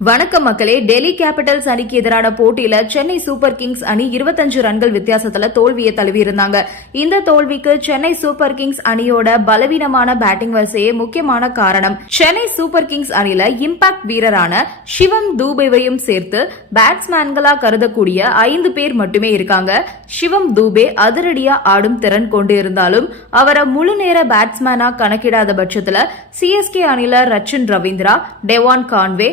வணக்கம் மக்களே டெல்லி கேபிட்டல்ஸ் அணிக்கு எதிரான போட்டியில சென்னை சூப்பர் கிங்ஸ் அணி 25 ரன்கள் வித்தியாசத்துல தோல்வியை தழுவியிருந்தாங்க இந்த தோல்விக்கு சென்னை சூப்பர் கிங்ஸ் அணியோட பலவீனமான பேட்டிங் வரிசையே முக்கியமான காரணம். சென்னை சூப்பர் கிங்ஸ் அணில இம்பாக்ட் வீரரான சிவம் தூபேவையும் சேர்த்து பேட்ஸ்மேன்களா கருதக்கூடிய ஐந்து பேர் மட்டுமே இருக்காங்க. சிவம் தூபே அதிரடியா ஆடும் திறன் கொண்டு இருந்தாலும் அவரை முழு நேர பேட்ஸ்மேனா கணக்கிடாத பட்சத்துல சிஎஸ்கே அணில ரச்சின் ரவீந்திரா டெவான் கான்வே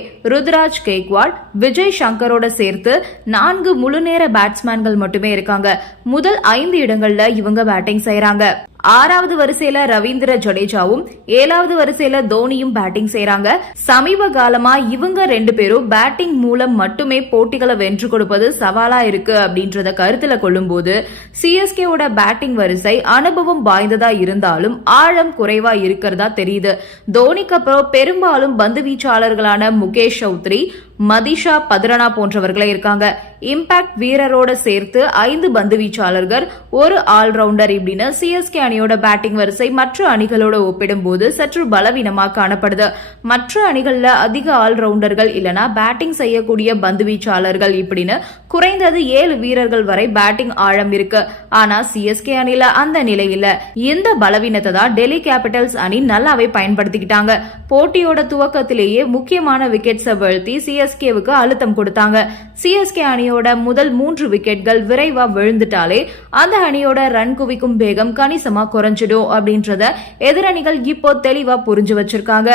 ருத்ராஜ் கேக்வாட் விஜய் சங்கரோட சேர்த்து நான்கு முழுநேர பேட்ஸ்மேன்கள் மட்டுமே இருக்காங்க. முதல் ஐந்து இடங்கள்ல இவங்க பேட்டிங் செய்யறாங்க ஆறாவது வரிசையில ரவீந்திர ஜடேஜாவும் ஏழாவது வரிசையில தோனியும் பேட்டிங் செய்யறாங்க சமீப காலமா இவங்க ரெண்டு பேரும் பேட்டிங் மூலம் மட்டுமே போட்டிகளை வென்று கொடுப்பது சவாலா இருக்கு அப்படின்றத கருத்துல கொள்ளும்போது சிஎஸ்கேவோட பேட்டிங் வரிசை அனுபவம் வாய்ந்ததா இருந்தாலும் ஆழம் குறைவா இருக்கிறதா தெரியுது. தோனிக்கு அப்புறம் பெரும்பாலும் பந்து வீச்சாளர்களான முகேஷ் சௌத்ரி மதிஷா பதுரனா போன்றவர்களே இருக்காங்க. இம்பாக்ட் வீரரோட சேர்த்து ஐந்து பந்து வீச்சாளர்கள் ஒரு ஆல்ரவுண்டர் இப்படின்னு சிஎஸ்கே அணியோட பேட்டிங் வரிசை மற்ற அணிகளோட ஒப்பிடும்போது சற்று பலவீனமா காணப்படுது. மற்ற அணிகள்ல அதிக ஆல்ரவுண்டர்கள் இல்லனா பேட்டிங் செய்யக்கூடிய பந்து வீச்சாளர்கள் இப்படின்னு குறைந்தது ஏழு வீரர்கள் வரை பேட்டிங் ஆழம் இருக்கு. ஆனா சிஎஸ்கே அணியில அந்த நிலை இல்ல. இந்த பலவீனத்தை தான் டெல்லி கேபிட்டல்ஸ் அணி நல்லாவே பயன்படுத்திக்கிட்டாங்க. போட்டியோட துவக்கத்திலேயே முக்கியமான விக்கெட்ஸை வீழ்த்தி சிஎஸ்கேவுக்கு அழுத்தம் கொடுத்தாங்க. சிஎஸ்கே அணியோட முதல் மூன்று விக்கெட்கள் விரைவா விழுந்துட்டாலே அந்த அணியோட ரன் குவிக்கும் வேகம் கணிசமா குறைஞ்சிடும் அப்படின்றத எதிரணிகள் இப்போ தெளிவா புரிஞ்சு வச்சிருக்காங்க.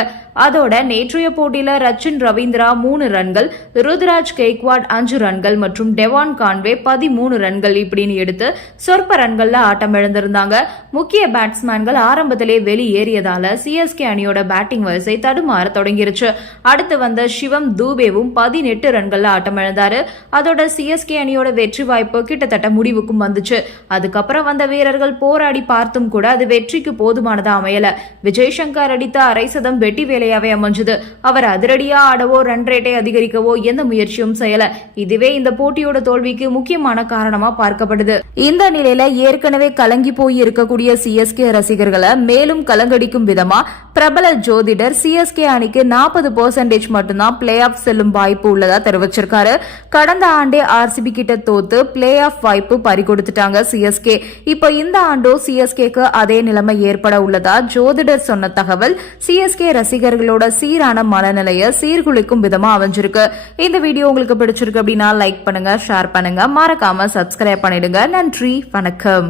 அதோட நேற்றைய போட்டியில ரச்சின் ரவீந்திரா மூணு ரன்கள் ருத்ராஜ் கெய்க்வாட் அஞ்சு ரன்கள் மற்றும் டெவான் கான்வே பதிமூணு ரன்கள் இப்படின்னு எடுத்து சொற்ப ரன்கள்ல ஆட்டம் இழந்திருந்தாங்க. முக்கிய பேட்ஸ்மேன்கள் ஆரம்பத்திலே வெளியேறியதால சிஎஸ்கே அணியோட பேட்டிங் வரிசை தடுமாற தொடங்கிருச்சு. அடுத்து வந்த சிவம் தூபேவும் பதினெட்டு ரன்கள்ல ஆட்டமிழந்தாரு அதோட சிஎஸ்கே அணியோட வெற்றி வாய்ப்பு கிட்டத்தட்ட முடிவுக்கும் வந்துச்சு. அதுக்கப்புறம் வந்த வீரர்கள் போராடி பார்த்தும் கூட அது வெற்றிக்கு போதுமானதா அமையல. விஜய் சங்கர் அடித்த அரை சதம் வெட்டி வேலையாவே அமைஞ்சது. அவர் அதிரடியா ஆடவோ ரன் ரேட்டை அதிகரிக்கவோ எந்த முயற்சியும் செய்யல. இதுவே இந்த போட்டியோட தோல்விக்கு முக்கியமான காரணமா பார்க்கப்படுது. இந்த நிலையில ஏற்கனவே கலங்கி போய் இருக்கக்கூடிய சிஎஸ்கே ரசிகர்களை மேலும் கலங்கடிக்கும் விதமா பிரபல ஜோதிடர் சிஎஸ்கே அணிக்கு நாற்பது பெர்சன்டேஜ் மட்டும்தான் பிளே ஆஃப் செல்லும் வாய்ப்பு உள்ளதா தெரிவிச்சிருக்காரு. கடந்த ஆண்டே ஆர்சிபி கிட்ட தோத்து பிளே ஆஃப் வாய்ப்பு பறிகொடுத்துட்டாங்க சிஎஸ்கே இப்போ இந்த ஆண்டோ சிஎஸ்கேக்கு அதே நிலைமை ஏற்பட உள்ளதா ஜோதிடர் சொன்ன தகவல் சிஎஸ்கே ரசிகர்களோட சீரான மனநிலையை சீர்குலைக்கும் விதமா அமைஞ்சிருக்கு. இந்த வீடியோ உங்களுக்கு பிடிச்சிருக்கு அப்படின்னா லைக் பண்ணுங்க ஷேர் பண்ணுங்க. மறக்காம சப்ஸ்கிரைப் பண்ணிடுங்க. நன்றி வணக்கம்.